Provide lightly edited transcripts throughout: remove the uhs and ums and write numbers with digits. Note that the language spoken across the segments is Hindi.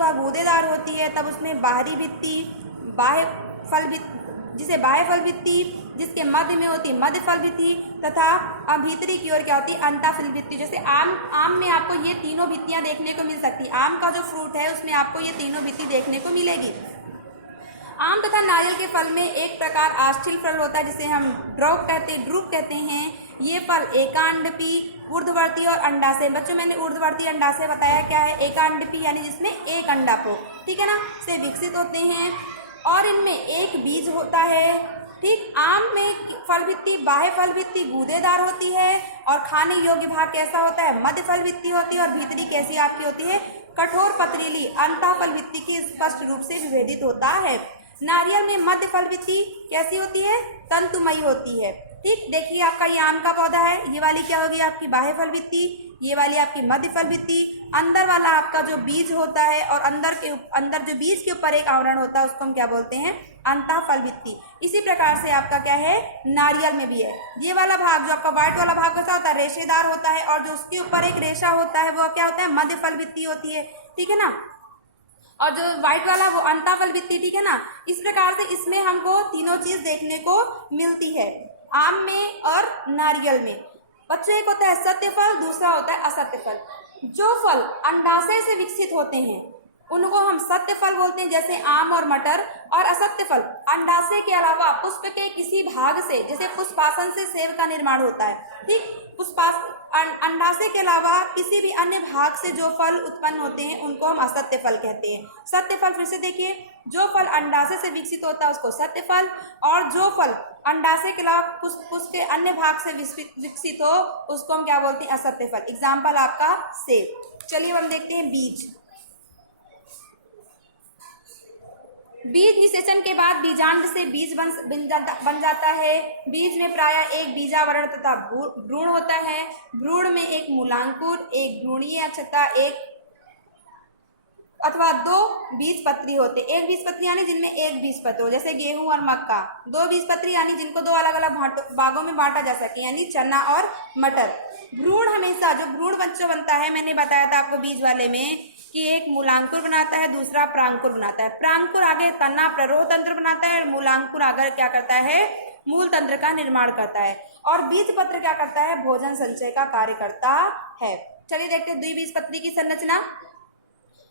वह गूदेदार होती है, तब उसमें बाहरी भित्ति, बाह्य फल भित्ति, जिसे बाह्य फल भित्ति, जिसके मध्य में होती मध्य फल भित्ति, तथा भीतरी की ओर क्या होती है अंतः फल भित्ति। जैसे आम में आपको ये तीनों भित्तियां देखने को मिल सकती है। आम का जो फ्रूट है उसमें आपको ये तीनों भित्ति देखने को मिलेगी। आम तथा नारियल के फल में एक प्रकार आष्ठिल फल होता है जिसे हम ड्रूप कहते हैं। ये फल एकांडपी, ऊर्ध्ववर्ती और अंडाशय, बच्चों मैंने ऊर्ध्ववर्ती अंडाशय बताया क्या है, एकांडपी यानी जिसमें एक अंडा को, ठीक है ना, से विकसित होते हैं और इनमें एक बीज होता है। ठीक, आम में फल भित्ति, बाह्य फल भित्ति गूदेदार होती है और खाने योग्य भाग कैसा होता है, मध्य फल भित्ति होती है और भीतरी कैसी आपकी होती है, कठोर पथरीली अंतः फल भित्ति की स्पष्ट रूप से विभेदित होता है। नारियल में मध्य फल भित्ति कैसी होती है, तंतुमयी होती है। ठीक, देखिए आपका ये आम का पौधा है, ये वाली क्या होगी आपकी बाह्य फल भित्ति, ये वाली आपकी मध्य फल भित्ति, अंदर वाला आपका जो बीज होता है और अंदर जो बीज के ऊपर एक आवरण होता है उसको हम क्या बोलते हैं, अंतः फल भित्ति। इसी प्रकार से आपका क्या है, नारियल में भी है। ये वाला भाग जो आपका व्हाइट वाला भाग कैसा होता है, रेशेदार होता है और जो उसके ऊपर एक रेशा होता है वो क्या होता है, मध्य फल भित्ति होती है, ठीक है ना, और जो व्हाइट वाला वो अंतः फल भित्ति, ठीक है ना। इस प्रकार से इसमें हमको तीनों चीज देखने को मिलती है, आम में और नारियल में। बच्चे एक होता है सत्य फल, दूसरा होता है असत्य फल। जो फल अंडाशय से विकसित होते हैं उनको हम सत्य फल बोलते हैं, जैसे आम और मटर, और असत्य फल अंडाशय के अलावा पुष्प के किसी भाग से, जैसे पुष्पासन से सेब का निर्माण होता है, ठीक, अंडाशय के अलावा किसी भी अन्य भाग से जो फल उत्पन्न होते हैं उनको हम असत्य फल कहते हैं। सत्य फल फिर से देखिए, जो फल अंडाशय से विकसित होता है उसको सत्य फल, और जो फल अंडाशय के अलावा पुष्प के अन्य भाग से विकसित हो उसको हम क्या बोलते हैं, असत्य फल। एग्जाम्पल आपका सेब। चलिए हम देखते हैं बीज। बीज निषेचन के बाद बीजांड से बीज बन जाता है। बीज में प्रायः एक बीजावरण तथा भ्रूण होता है। भ्रूण में एक मूलांकुर, एक भ्रूणीय तथा एक अथवा दो बीजपत्री होते। एक बीजपत्री यानी जिनमें एक बीजपत्र हो, जैसे गेहूं और मक्का। दो बीजपत्री यानी जिनको दो अलग अलग भागों में बांटा जा सके, यानी चना और मटर। भ्रूण हमेशा जो भ्रूण बच्चों बनता है, मैंने बताया था आपको बीज वाले में कि एक मूलांकुर बनाता है, दूसरा प्रांकुर बनाता है। प्रांकुर आगे तना प्ररोह तंत्र बनाता है और मूलांकुर आगे क्या करता है, मूल तंत्र का निर्माण करता है। और बीजपत्र क्या करता है, भोजन संचय का कार्य करता है। चलिए देखते हैं द्विबीजपत्री की संरचना।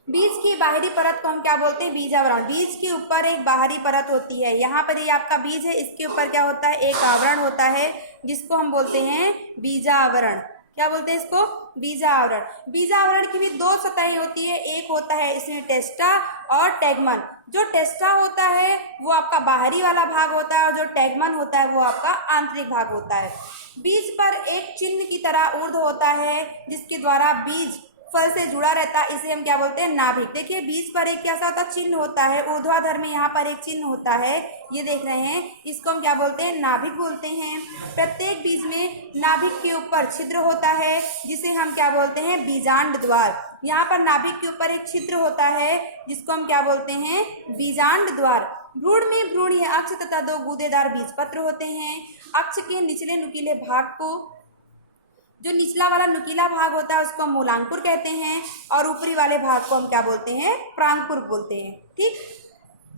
बीज की बाहरी परत को हम क्या बोलते हैं, बीजावरण। बीज के ऊपर एक बाहरी परत होती है। यहाँ पर ये आपका बीज है, इसके ऊपर क्या होता है, एक आवरण होता है जिसको हम बोलते हैं बीजावरण। क्या बोलते हैं इसको, बीजावरण। बीजावरण की भी दो सतहें होती है, एक होता है इसमें टेस्टा और टैगमन। जो टेस्टा होता है वो आपका बाहरी वाला भाग होता है और जो टैगमन होता है वो आपका आंतरिक भाग होता है। बीज पर एक चिन्ह की तरह ऊर्ध्व होता है जिसके द्वारा बीज फल से जुड़ा रहता है, इसे हम क्या बोलते हैं, नाभिक। देखिए बीज पर एक कैसा होता है, चिन्ह होता है, ऊर्ध्वाधर में यहाँ पर एक चिन्ह होता है, ये देख रहे हैं, इसको हम क्या बोलते हैं, नाभिक बोलते हैं। प्रत्येक बीज में नाभिक के ऊपर छिद्र होता है जिसे हम क्या बोलते हैं, बीजांड द्वार। यहाँ पर नाभिक के ऊपर एक छिद्र होता है जिसको हम क्या बोलते हैं, बीजांड द्वार। भ्रूण में भ्रूणीय अक्ष तथा दो गूदेदार बीजपत्र होते हैं। अक्ष के निचले नुकीले भाग को, जो निचला वाला नुकीला भाग होता है उसको हम मूलांकुर कहते हैं और ऊपरी वाले भाग को हम क्या बोलते हैं, प्रांकुर बोलते हैं। ठीक,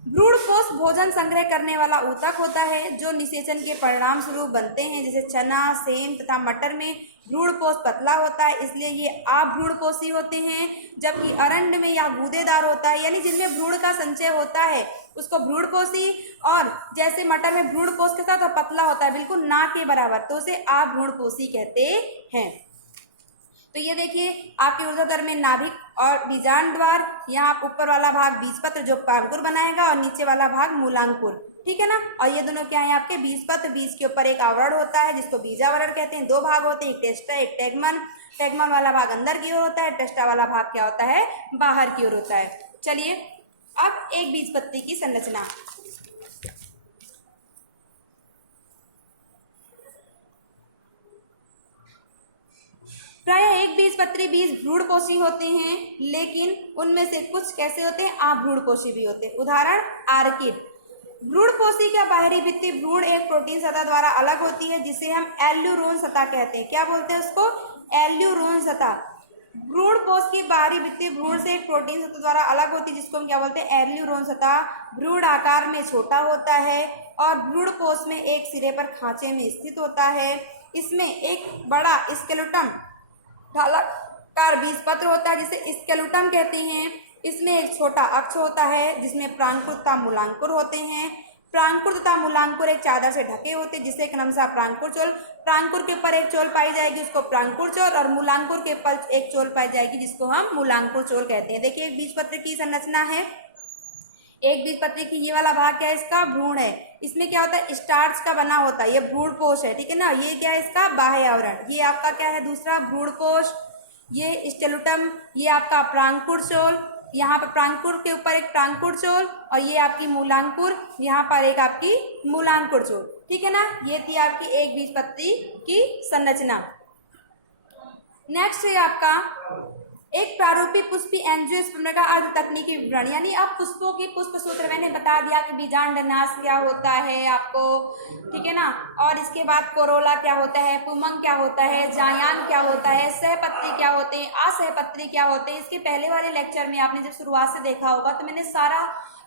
भ्रूणपोष भोजन संग्रह करने वाला ऊतक होता है जो निषेचन के परिणाम स्वरूप बनते हैं। जैसे चना, सेम तथा मटर में भ्रूणपोष पतला होता है, इसलिए ये अभ्रूणपोषी होते हैं। जबकि अरंड में यह गूदेदार होता है, यानी जिनमें भ्रूण का संचय होता है उसको भ्रूणपोषी, और जैसे मटर में भ्रूणपोष के साथ पतला होता है बिल्कुल ना के बराबर, तो उसे अभ्रूणपोषी कहते हैं। तो ये देखिए आपके ऊर्ध्वाधर में नाभिक और बीजांड द्वार, यहाँ ऊपर वाला भाग बीजपत्र जो प्रांकुर बनाएगा और नीचे वाला भाग मूलांकुर, ठीक है ना। और ये दोनों क्या है आपके बीजपत्र, बीज के ऊपर एक आवरण होता है जिसको बीजावरण कहते हैं। दो भाग होते हैं, एक टेस्टा एक टैगमन। टैगमन वाला भाग अंदर की ओर होता है, टेस्टा वाला भाग क्या होता है, बाहर की ओर होता है। चलिए अब एक बीजपत्री की संरचना। प्रायः एक बीजपत्री बीज भ्रूणपोषी होते हैं, लेकिन उनमें से कुछ कैसे होते हैं, अभ्रूणपोषी भी होते हैं। उदाहरण आर्किड। भ्रूणपोषी का बाहरी भित्ति भ्रूण एक प्रोटीन सतह द्वारा अलग होती है जिसे हम एल्यूरोन सतह कहते हैं। क्या बोलते हैं उसको, एल्यूरोन सतह। भ्रूण कोश की बाहरी भित्ति भ्रूण से एक प्रोटीन सतह द्वारा अलग होती है, जिसको हम क्या बोलते हैं, एल्यूरोन सतह। भ्रूण आकार में छोटा होता है और भ्रूण कोश में एक सिरे पर खांचे में स्थित होता है। इसमें एक बड़ा स्केलेटन ढालाकार बीजपत्र होता है, जिसे स्केलेटन कहते हैं। इसमें एक छोटा अक्ष होता है जिसमें प्रांकुर तथा मूलांकुर होते हैं। प्रांकुर तथा मूलांकुर एक चादर से ढके होते हैं, जिसे क्रमशः प्रांकुर चोल, प्रांकुर के ऊपर एक चोल पाई जाएगी उसको प्रांकुर चोल, और मूलांकुर के ऊपर एक चोल पाई जाएगी जिसको हम मूलांकुर चोल कहते हैं। देखिए बीजपत्र की संरचना है। एक बीजपत्री की ये वाला भाग क्या है, इसका भ्रूण है। इसमें क्या होता है, स्टार्च का बना होता है, ये भ्रूण कोश है, ठीक है ना। ये क्या है, इसका बाह्य आवरण। ये आपका क्या है, दूसरा भ्रूण कोश, ये स्टेलुटम, ये आपका प्रांकुर चोल, यहाँ पर प्रांकुर के ऊपर एक प्रांकुर चोल, और ये आपकी मूलांकुर, यहाँ पर एक आपकी मूलांकुर चोल, ठीक है ना। ये थी आपकी एक बीजपत्री की संरचना। नेक्स्ट है आपका एक प्रारूपी पुष्पी एंजियोस्पर्म का अर्ध तकनीकी विवरण, यानी अब पुष्पों की पुष्प सूत्र मैंने बता दिया कि बीजांडनाश क्या होता है आपको, ठीक है ना। और इसके बाद कोरोला क्या होता है, पुमंग क्या होता है, जायांग क्या होता है, सहपत्री क्या होते हैं, असहपत्री क्या होते हैं। इसके पहले वाले लेक्चर में आपने जब शुरुआत से देखा होगा तो मैंने सारा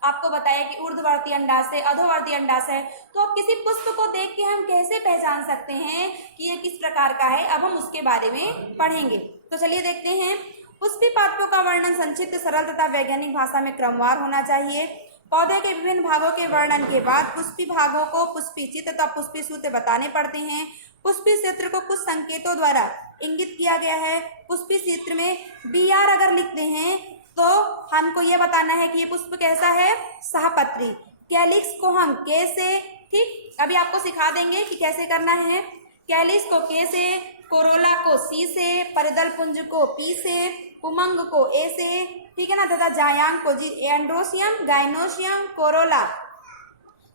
आपको बताया कि ऊर्ध्ववर्ती अंडाशय, अधोवर्ती अंडाशय। तो अब किसी पुष्प को देख के हम कैसे पहचान सकते हैं कि ये किस प्रकार का है, अब हम उसके बारे में पढ़ेंगे। तो चलिए देखते हैं। पुष्पी पात्रों का वर्णन संक्षिप्त, सरल तथा वैज्ञानिक भाषा में क्रमवार होना चाहिए। पौधे के विभिन्न भागों के वर्णन के बाद पुष्पी भागों को पुष्पी चित्र तथा पुष्पी सूत्र बताने पड़ते हैं। पुष्पी क्षेत्र को कुछ संकेतों द्वारा इंगित किया गया है। पुष्पी क्षेत्र में BR अगर लिखते हैं तो हमको ये बताना है कि ये पुष्प कैसा है, सहपत्री। कैलिक्स को हम K से, ठीक, अभी आपको सिखा देंगे कि कैसे करना है। कैलिक्स को K से, कोरोला को C से, परिदल पुंज को P से, पुमंग को A से, ठीक है ना, तथा जायांग को G, एंड्रोसियम, गाइनोसियम, कोरोला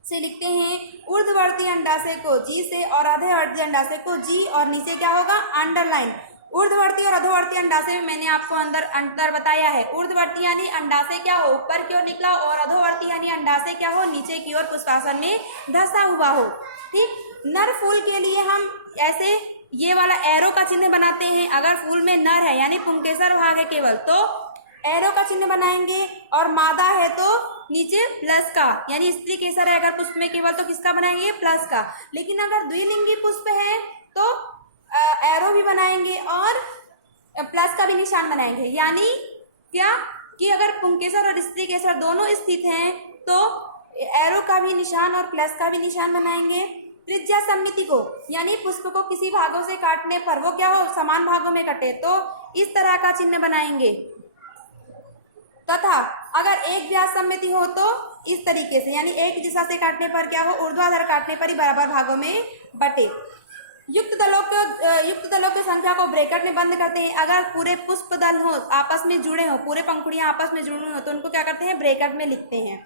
से लिखते हैं। ऊर्ध्ववर्ती अंडाशय को G से और अधोवर्ती अंडाशय को G, और नीचे क्या होगा, अंडरलाइन। ऊर्ध्ववर्ती और अधोवर्ती अंडाशय में मैंने आपको अंतर बताया है। ऊर्ध्ववर्ती यानी अंडाशय क्या हो, ऊपर की ओर निकला, और अधोवर्ती यानी अंडाशय क्या हो, नीचे की ओर पुष्पासन में धंसा हुआ हो, ठीक। नर फूल के लिए हम ऐसे ये वाला एरो का चिन्ह बनाते हैं। अगर फूल में नर है यानी पुंकेसर भाग है केवल, तो एरो का चिन्ह बनाएंगे, और मादा है तो नीचे प्लस का, यानी स्त्री केसर है अगर पुष्प में केवल, तो किसका बनाएंगे, प्लस का। लेकिन अगर द्विलिंगी पुष्प है तो एरो भी बनाएंगे और प्लस का भी निशान बनाएंगे। यानी क्या कि अगर पुंकेसर और स्त्री केसर दोनों स्थित हैं तो एरो का भी निशान और प्लस का भी निशान बनाएंगे। त्रिज्या सममिति को, यानी पुष्प को किसी भागों से काटने पर वो क्या हो, समान भागों में कटे, तो इस तरह का चिन्ह बनाएंगे। तथा अगर एक व्यास सममिति हो तो इस तरीके से, यानी एक दिशा से काटने पर क्या हो, ऊर्ध्वाधर काटने पर ही बराबर भागों में बटे। युक्त दलों की संख्या को ब्रैकेट में बंद करते हैं। अगर पूरे पुष्प दल हो, आपस में जुड़े हो, पूरे पंखुड़ियां आपस में जुड़े हो, तो उनको क्या करते हैं, ब्रैकेट में लिखते हैं।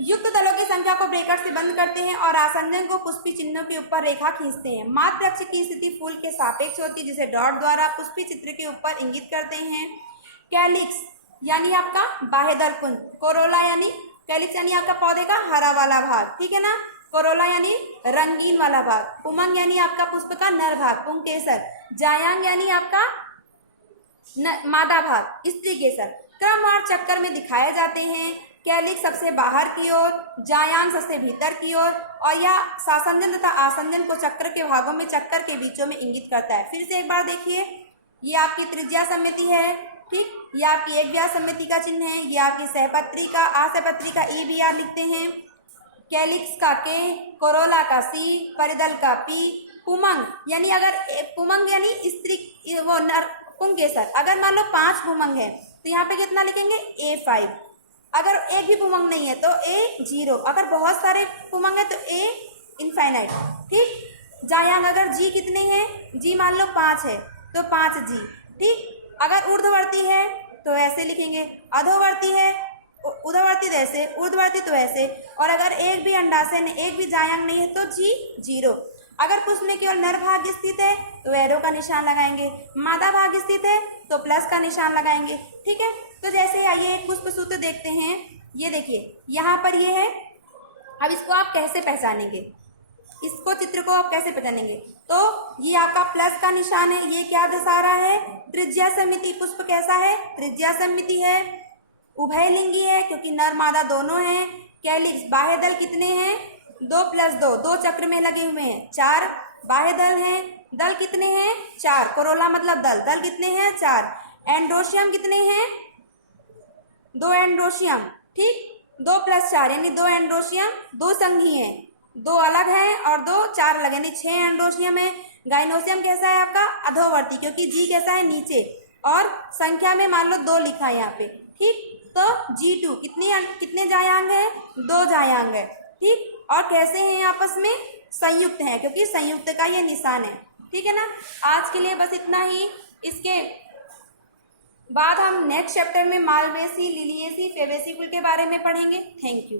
युक्त दलों की संख्या को ब्रैकेट से बंद करते हैं और आसंजन को पुष्पी चिन्हों के ऊपर रेखा खींचते हैं। मात्र अक्ष की स्थिति फूल के सापेक्ष होती है, जिसे डॉट द्वारा पुष्पी चित्र के ऊपर इंगित करते हैं। कैलिक्स यानी आपका बाह्य दल पुंज, कोरोला यानी, कैलिक्स यानी आपका पौधे का हरा वाला भाग, ठीक है ना। कोरोला यानी रंगीन वाला भाग। पुमंग यानी आपका पुष्प का नर भाग, पुंकेसर। जायांग यानी आपका मादा भाग, स्त्री केसर। क्रमवार चक्कर में दिखाए जाते हैं। कैलिक्स सबसे बाहर की ओर, जायांग सबसे भीतर की ओर, और यह सासंजन तथा आसंजन को चक्कर के भागों में, चक्कर के बीचों में इंगित करता है। फिर से एक बार देखिए, ये आपकी त्रिज्या सममिति है, ठीक, ये आपकी एक व्यास सममिति का चिन्ह है, ये आपकी सहपत्री का, असहपत्री का EBR लिखते हैं, कैलिक्स का K, कोरोला का C, परिदल का P, पुमंग यानी अगर पुमंग यानी स्त्री वो नर पुंकेसर, अगर मान लो 5 पुमंग है तो यहाँ पे कितना लिखेंगे, A5। अगर एक भी पुमंग नहीं है तो A0। अगर बहुत सारे पुमंग है तो A इनफाइनाइट, ठीक। जायांग अगर G कितने हैं, G मान लो 5 है तो 5G, ठीक। अगर ऊर्ध्ववर्ती है तो ऐसे लिखेंगे, अधोवर्ती है, उधोवर्ती तो ऐसे, ऊर्ध्ववर्ती तो ऐसे, और अगर एक भी अंडाशय ने, एक भी जायांग नहीं है तो G0। अगर पुष्प में केवल नर भाग स्थित है तो एरो का निशान लगाएंगे, मादा भाग स्थित है तो प्लस का निशान लगाएंगे, ठीक है। तो जैसे आइए एक पुष्प सूत्र देखते हैं। ये देखिए यहाँ पर ये है। अब इसको आप कैसे पहचानेंगे, इसको चित्र को आप कैसे पहचानेंगे? तो ये आपका प्लस का निशान है, ये क्या दर्शा रहा है? त्रिज्या सममिति। पुष्प कैसा है? त्रिज्या सममिति है। उभयलिंगी है क्योंकि नर मादा दोनों हैं। कैलिक्स, बाह्य दल कितने हैं? 2 + 2, 2 चक्र में लगे हुए हैं, 4 बाह्य दल हैं। दल कितने हैं? 4। कोरोला मतलब दल, दल कितने हैं? 4। एंड्रोशियम कितने हैं? 2 एंड्रोशियम, ठीक। 2 + 4 यानी 2 एंड्रोशियम, 2 संघी हैं, 2 अलग हैं और 2 4 अलग, यानी 6 एंड्रोशियम है। गाइनोसियम कैसा है आपका? अधोवर्ती, क्योंकि जी कैसा है? नीचे, और संख्या में मान लो 2 लिखा है यहाँ पे, ठीक। तो G2 कितने जायांग है? 2 जायांग है, ठीक। और कैसे हैं आपस में? संयुक्त हैं, क्योंकि संयुक्त का ये निशान है, ठीक है ना। आज के लिए बस इतना ही। इसके बाद हम नेक्स्ट चैप्टर में मालवेसी, लिलिएसी, फेबेसी कुल के बारे में पढ़ेंगे। Thank you.